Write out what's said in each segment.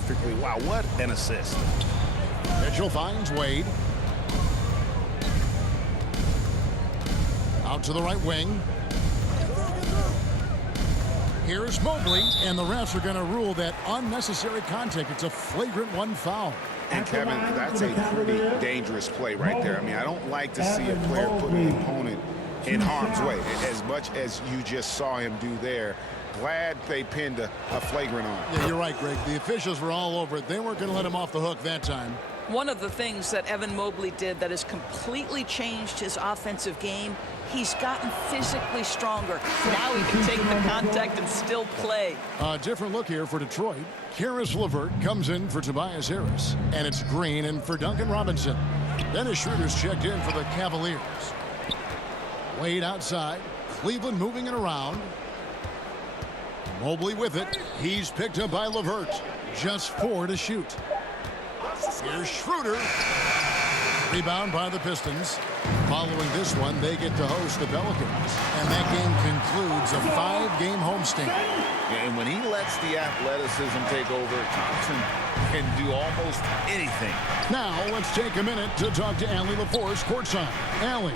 perfectly. Wow, what an assist. Mitchell finds Wade. Out to the right wing. Here's Mobley, and the refs are going to rule that unnecessary contact. It's a flagrant one foul. And Kevin, that's a pretty dangerous play right there. I mean, I don't like to see a player put an opponent in harm's way, as much as you just saw him do there. Glad they pinned a flagrant on. Yeah, you're right, Greg. The officials were all over it. They weren't going to let him off the hook that time. One of the things that Evan Mobley did that has completely changed his offensive game, he's gotten physically stronger. Now he can take the contact and still play. A different look here for Detroit. Karis LeVert comes in for Tobias Harris. And it's Green in for Duncan Robinson. Dennis Schroeder's checked in for the Cavaliers. Wade outside. Cleveland moving it around. Mobley with it. He's picked up by LeVert. Just 4 to shoot. Here's Schroeder. Rebound by the Pistons. Following this one, they get to host the Pelicans. And that game concludes a 5-game homestand. And when he lets the athleticism take over, Thompson can do almost anything. Now, let's take a minute to talk to Allie LaForce courtside. Allie.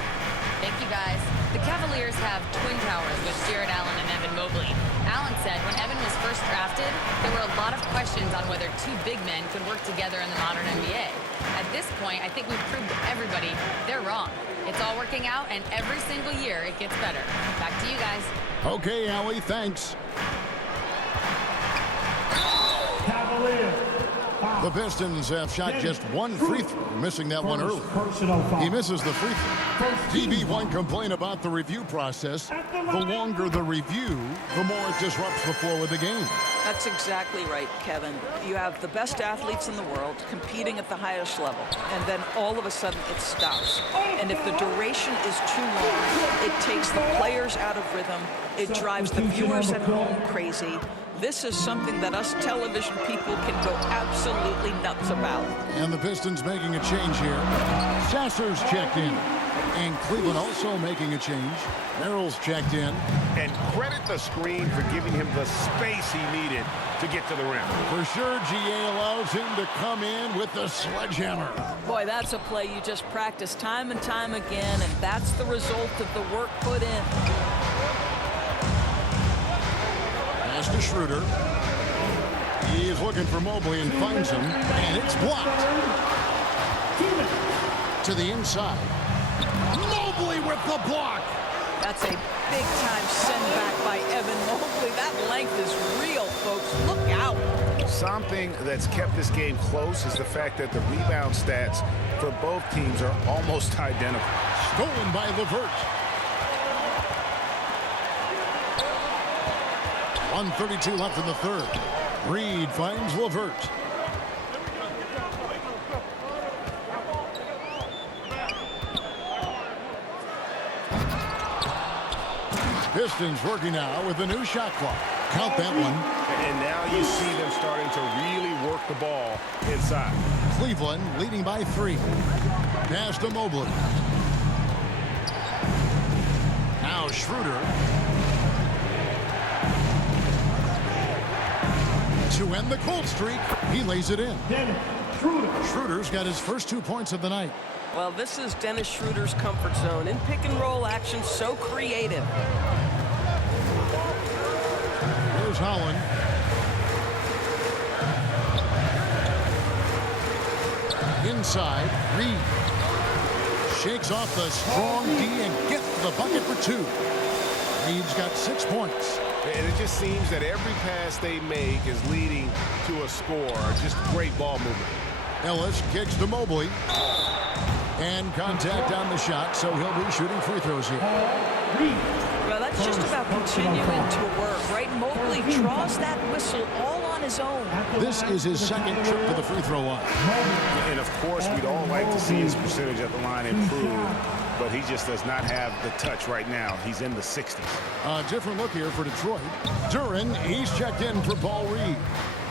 Thank you, guys. The Cavaliers have twin towers with Jared Allen and Evan Mobley. Allen said when Evan was first drafted, there were a lot of questions on whether two big men could work together in the modern NBA. At this point, I think we've proved to everybody they're wrong. It's all working out, and every single year it gets better. Back to you guys. Okay, Allie, thanks. Cavaliers. The Pistons have shot just one free throw, missing that one early. He misses the free throw. TB1 complain about the review process. The longer the review, the more it disrupts the flow of the game. That's exactly right, Kevin. You have the best athletes in the world competing at the highest level, and then all of a sudden it stops. And if the duration is too long, it takes the players out of rhythm. It drives the viewers at home crazy. This is something that us television people can go absolutely nuts about. And the Pistons making a change here. Sasser's checked in. And Cleveland also making a change. Merrill's checked in. And credit the screen for giving him the space he needed to get to the rim. For sure, GA allows him to come in with the sledgehammer. Boy, that's a play you just practice time and time again, and that's the result of the work put in. Pass to Schroeder. He is looking for Mobley and finds him, and it's blocked. To the inside. Mobley with the block. That's a big-time send-back by Evan Mobley. That length is real, folks. Look out. Something that's kept this game close is the fact that the rebound stats for both teams are almost identical. Stolen by LeVert. 1:32 left in the third. Reed finds LeVert. Pistons working now with the new shot clock. Count that one. And now you see them starting to really work the ball inside. Cleveland leading by 3. Pass to Mobley. Now Schroeder. To end the cold streak, he lays it in. Schroeder's got his first 2 points of the night. Well, this is Dennis Schroeder's comfort zone. In pick-and-roll action, so creative. Here's Holland. Inside, Reed. Shakes off the strong D and gets the bucket for 2. Reed's got 6 points. And it just seems that every pass they make is leading to a score. Just great ball movement. Ellis kicks to Mobley. And contact on the shot, so he'll be shooting free throws here. Well, that's just about continuing to work, right? Mobley draws that whistle all on his own. This is his second trip to the free throw line. And, of course, we'd all like to see his percentage at the line improve, but he just does not have the touch right now. He's in the 60s. A different look here for Detroit. Duren, he's checked in for Paul Reed.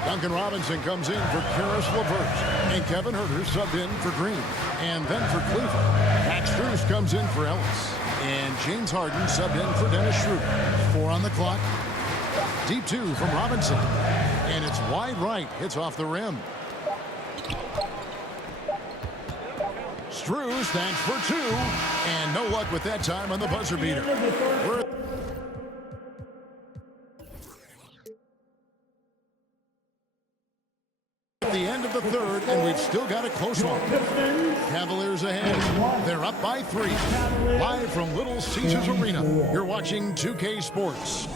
Duncan Robinson comes in for Karis LeVert. And Kevin Huerter subbed in for Green. And then for Cleveland, Max Strus comes in for Ellis. And James Harden subbed in for Dennis Schroeder. 4 on the clock. Deep 2 from Robinson. And it's wide right. Hits off the rim. Strus, thanks for two. And no luck with that time on the buzzer beater. We're at the end of the third, and we've still got a close one. Cavaliers ahead. They're up by 3. Live from Little Caesars Arena. You're watching 2K Sports.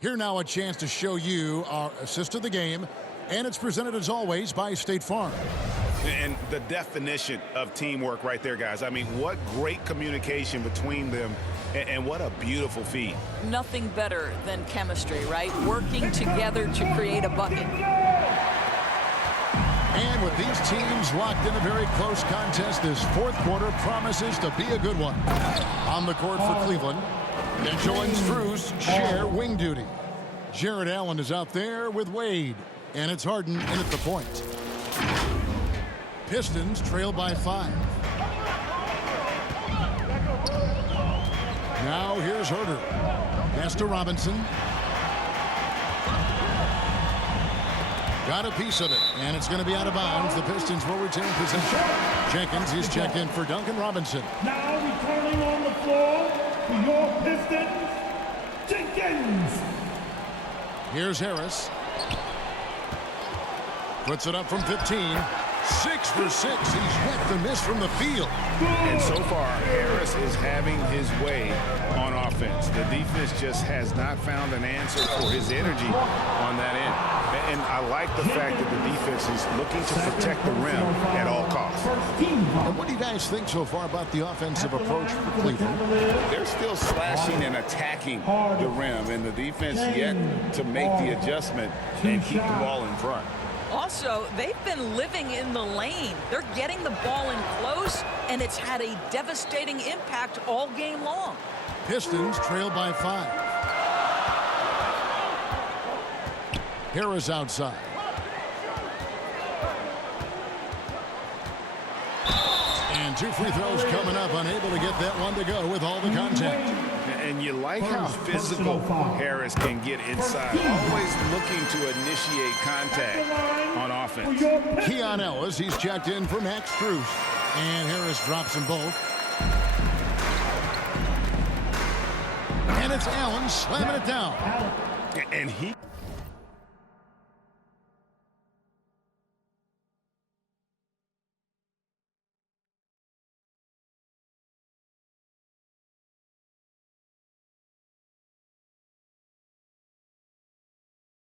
Here now a chance to show you our assist of the game, and it's presented as always by State Farm. And the definition of teamwork right there, guys. I mean, what great communication between them, and what a beautiful feed. Nothing better than chemistry, right? Working together to create a bucket. And with these teams locked in a very close contest, this fourth quarter promises to be a good one. On the court for Cleveland, Mitchell and Strus share wing duty. Jared Allen is out there with Wade, and it's Harden in at the point. Pistons trail by 5. Now here's Herter. Pass to Robinson. Got a piece of it, and it's going to be out of bounds. The Pistons will retain possession. Jenkins is checked in for Duncan Robinson. Now returning on the floor for your Pistons, Jenkins. Here's Harris. Puts it up from 15. 6 for 6. He's yet to miss from the field. And so far, Harris is having his way on offense. The defense just has not found an answer for his energy on that end. And I like the fact that the defense is looking to protect the rim at all costs. And what do you guys think so far about the offensive approach for Cleveland? They're still slashing and attacking the rim, and the defense yet to make the adjustment and keep the ball in front. Also, they've been living in the lane. They're getting the ball in close, and it's had a devastating impact all game long. Pistons trail by 5. Harris outside. And 2 free throws coming up, unable to get that one to go with all the contact. And you like how physical Harris can get inside, always looking to initiate contact on offense. Keon Ellis, he's checked in for Max Strus. And Harris drops them both. And it's Allen slamming it down. And he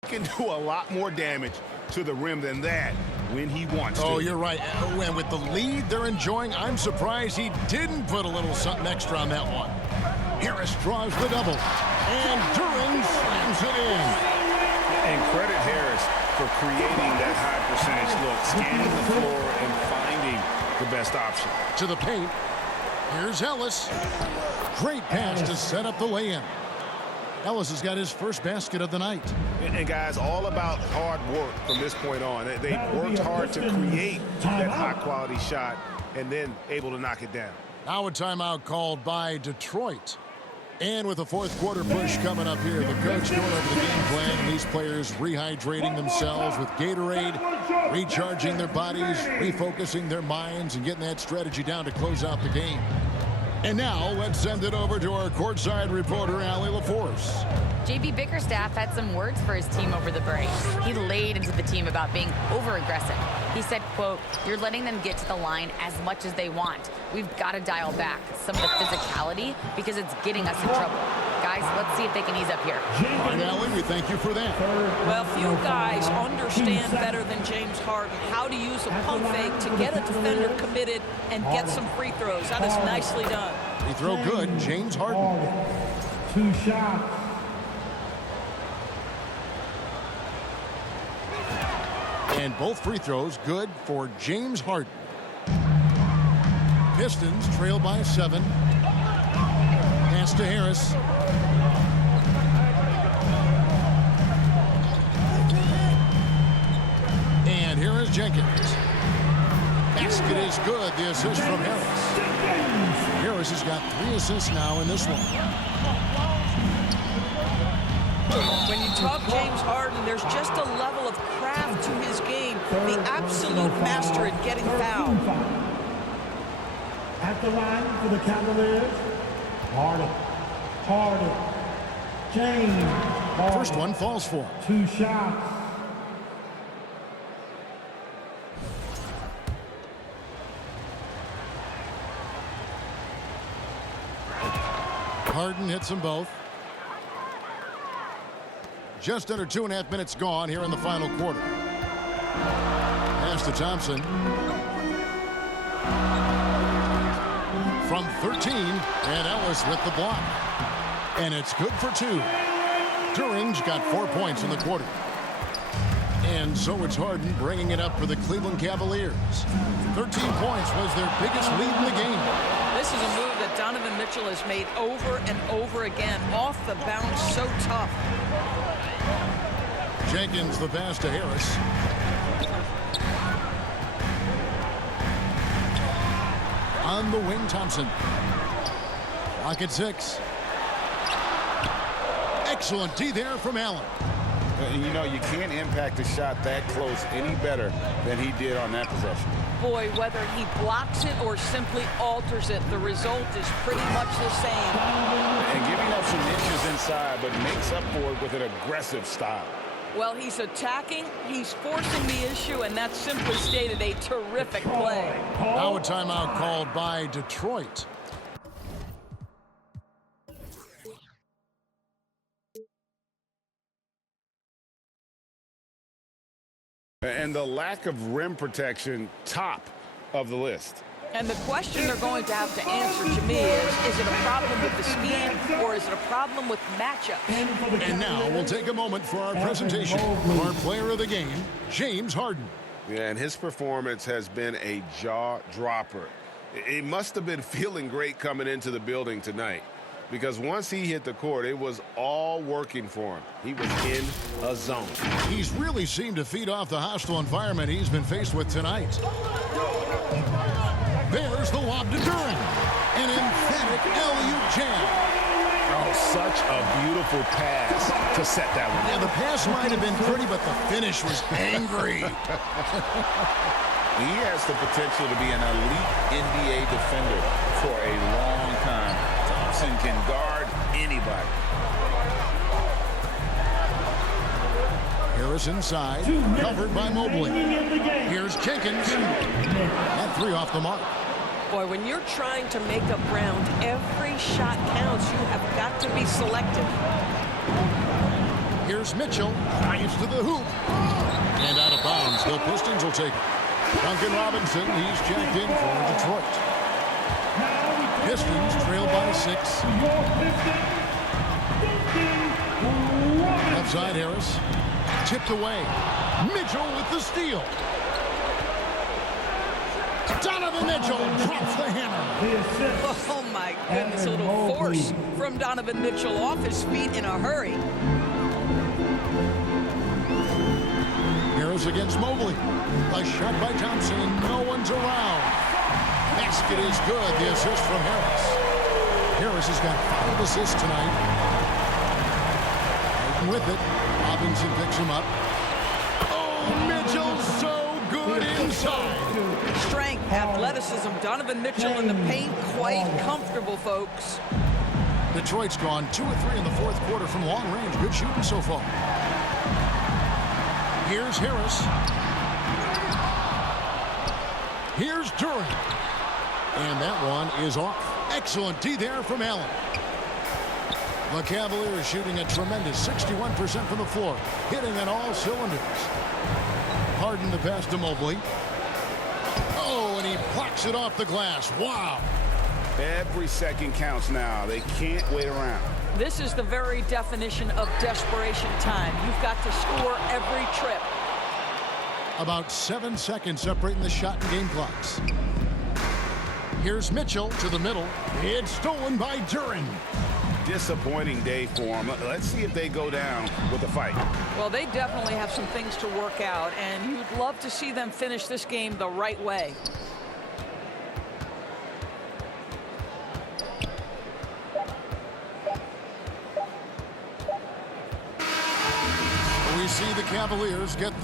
can do a lot more damage to the rim than that when he wants to. Oh, you're right. And with the lead they're enjoying, I'm surprised he didn't put a little something extra on that one. Harris draws the double. And Duran slams it in. And credit Harris for creating that high percentage look, scanning the floor and finding the best option. To the paint. Here's Ellis. Great pass to set up the lay-in. Ellis has got his first basket of the night. And guys, all about hard work from this point on. They worked hard to create that high-quality shot and then able to knock it down. Now a timeout called by Detroit. And with the fourth quarter push coming up here, the coach going over the game plan, and these players rehydrating themselves with Gatorade, recharging their bodies, refocusing their minds, and getting that strategy down to close out the game. And now let's send it over to our courtside reporter, Allie LaForce. J.B. Bickerstaff had some words for his team over the break. He laid into the team about being over-aggressive. He said, quote, "You're letting them get to the line as much as they want. We've got to dial back some of the physicality because it's getting us in trouble. Guys, let's see if they can ease up here." All right, Allie, we thank you for that. Well, few guys understand better than James Harden how to use a pump fake to get a defender committed and get some free throws. That is nicely done. Free throw good, James Harden. 2 shots. And both free throws good for James Harden. Pistons trail by 7. Pass to Harris. And here is Jenkins. Basket is good. The assist from Harris. Harris has got 3 assists now in this one. When you talk James Harden, there's just a level of craft to his game. The absolute master at getting fouled. At the line for the Cavaliers, Harden. James Harden. First one falls for him. 2 shots. Harden hits them both. Just under 2.5 minutes gone here in the final quarter. Pass to Thompson. From 13, and Ellis with the block. And it's good for 2. During's got 4 points in the quarter. And so it's Harden bringing it up for the Cleveland Cavaliers. 13 points was their biggest lead in the game. This is a move that Donovan Mitchell has made over and over again. Off the bounce, so tough. Jenkins the pass to Harris. On the wing, Thompson. Clock at 6. Excellent D there from Allen. You know, you can't impact a shot that close any better than he did on that possession. Boy, whether he blocks it or simply alters it, the result is pretty much the same. And giving up some inches inside, but makes up for it with an aggressive style. Well, he's attacking, he's forcing the issue, and that's simply stated a terrific play. Now a timeout called by Detroit. And the lack of rim protection, top of the list. And the question they're going to have to answer to me is it a problem with the speed or is it a problem with matchups? And now we'll take a moment for our presentation. Our player of the game, James Harden. Yeah, and his performance has been a jaw dropper. He must have been feeling great coming into the building tonight, because once he hit the court, it was all working for him. He was in a zone. He's really seemed to feed off the hostile environment he's been faced with tonight. There's the lob to Duren. An emphatic alley-oop jam. Oh, such a beautiful pass to set that one. Yeah, the pass might have been pretty, but the finish was angry. He has the potential to be an elite NBA defender for a long time. Thompson can guard anybody. Harris inside, covered by Mobley. Here's Jenkins. That 3 off the mark. Boy, when you're trying to make up ground, every shot counts. You have got to be selective. Here's Mitchell, drives to the hoop. And out of bounds, the Pistons will take it. Duncan Robinson, he's checked in for Detroit. Pistons trail by 6. Left side, Harris. Tipped away. Mitchell with the steal. Donovan Mitchell drops the hammer. Oh, my goodness, a little force from Donovan Mitchell off his feet in a hurry. Harris against Mobley. A shot by Thompson, and no one's around. Basket is good, the assist from Harris. Harris has got 5 assists tonight. Taking with it. Robinson picks him up. Oh, Mitchell so good inside. Strength, athleticism, Donovan Mitchell in the paint, quite comfortable, folks. Detroit's gone 2 of 3 in the fourth quarter from long range. Good shooting so far. Here's Harris. Here's Duren. And that one is off. Excellent D there from Allen. The Cavaliers shooting a tremendous 61% from the floor, hitting on all cylinders. Harden the pass to Mobley. Oh, and he blocks it off the glass. Wow. Every second counts now. They can't wait around. This is the very definition of desperation time. You've got to score every trip. About 7 seconds separating the shot and game clocks. Here's Mitchell to the middle. It's stolen by Duren. Disappointing day for them. Let's see if they go down with a fight. Well, they definitely have some things to work out, and you'd love to see them finish this game the right way. we see the Cavaliers get the